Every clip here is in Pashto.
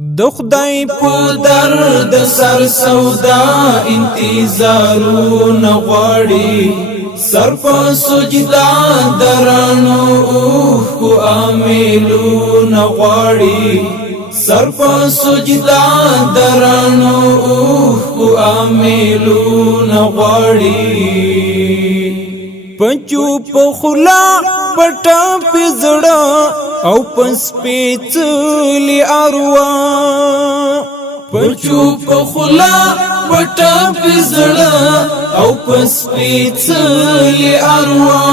د خدای په در د سر سودا انتظارونه غواړي سر په سجدا درانو اوخو امیلونه غواړي سر په سجدا درانو اوخو امیلونه غواړي پنچو په خلا پټا پزړه او پس پیڅلی اروا پنچو په خلا پټا پزړه او پس پیڅلی اروا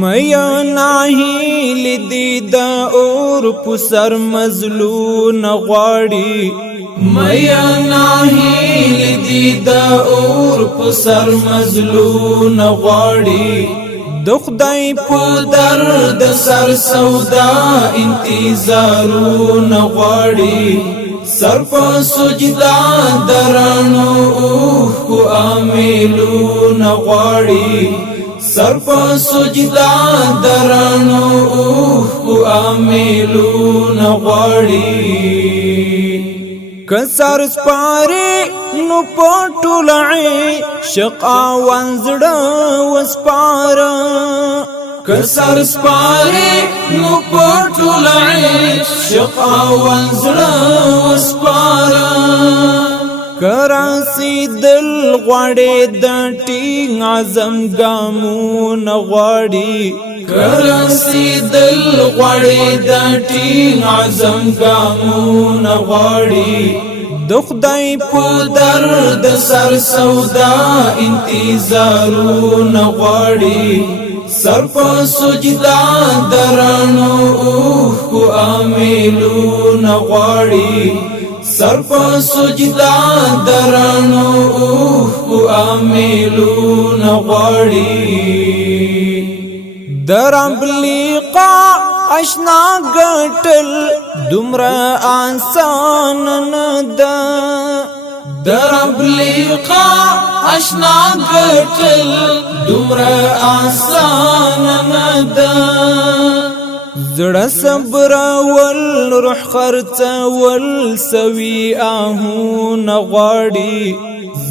میا ناهی لدی دا اور پسر مظلون غواړي میا ناهی لدی دا اور پسر مظلون غواړي د خدای په در د سر سودا انتظارونه غواړي سر په سجدا درانو اوخو امیلونه غواړي سر په سجدا درانو اوخو امیلونه غواړي کسر سپاره نو پټولای شقا وانزړه وسپاره کسر سپاره نو پټولای شقا وانزړه وسپاره کراسی دل غواړي د ټینګ اعظم ګامونه غواړي کراسی دل غواړي د ټینګ اعظم ګامونه غواړي د خدای په در د سر سودا انتظارونه غواړي سر په سجدا درانو اوخو امیلونه غواړي سر په سجدا درانو اوخو امیلونه غواړي درب لیقا اشنا گټل دومره آسان نه ده درب لیقا اشنا گټل دومره آسان نه ده زړه صبر ول روح خرڅ ول سوي آهونه غواړي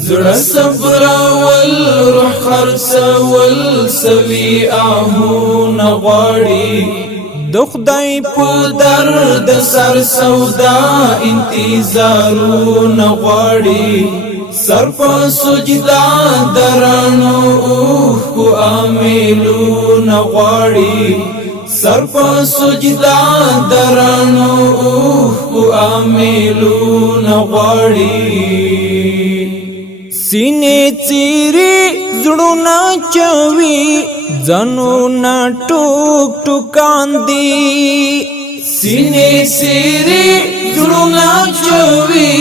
زړه صبر ول روح خرڅ ول سوي آهونه غواړي د خدای په در د سر سودا انتظارونه غواړي سر په سجدا درانو اوخو امیلونه غواړي سر په سجدا درانو اوخو امیلونه غواړي سینې چیرې زړونه چوي ځانونه ټوک ټوکان دي سینې چیرې زړونه چوي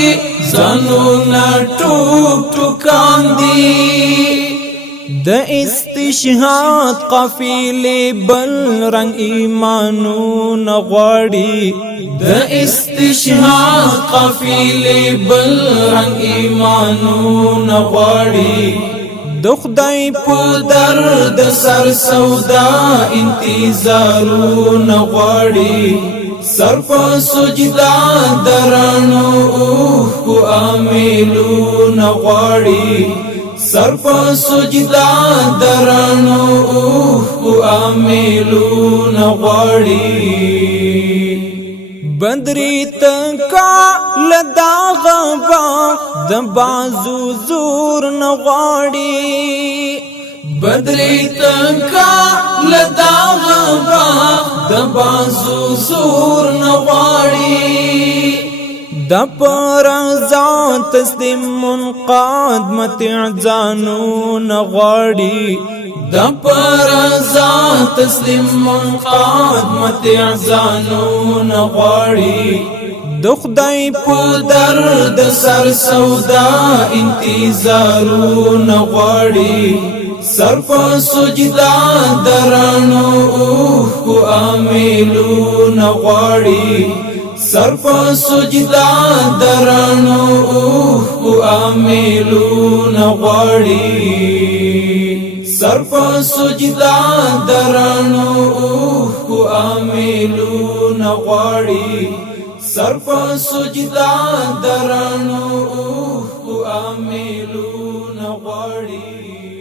ځانونه ټوک ټوکان دي د استشهاد قافلې بل رنگ ایمانونه غواړي د استشهاد قافلې بل رنگ ایمانونه غواړي د خدای په در د سر سودا انتظارونه غواړي سر په سجدا درانو اوخو امیلونه غواړي سر په سجدا درانو اوخو امیلونه غواړي بدری تکا لداغ باغ د بازو زور نغواړي بدری تکا لداغ باغ د بازو زور نغواړي د پر ذات تسلیم منقاد متع ځانون غواړي د پر ذات تسلیم منقاد متع ځانون غواړي د خدای په در د سر سودا انتظارونه غواړي سر په سجدا درانو اوخو امیلونه غواړي سر په سجدا درانو اوخو امیلونه غواړي سر په سجدا درانو اوخو امیلونه غواړي سر په سجدا درانو او امیلون غواړي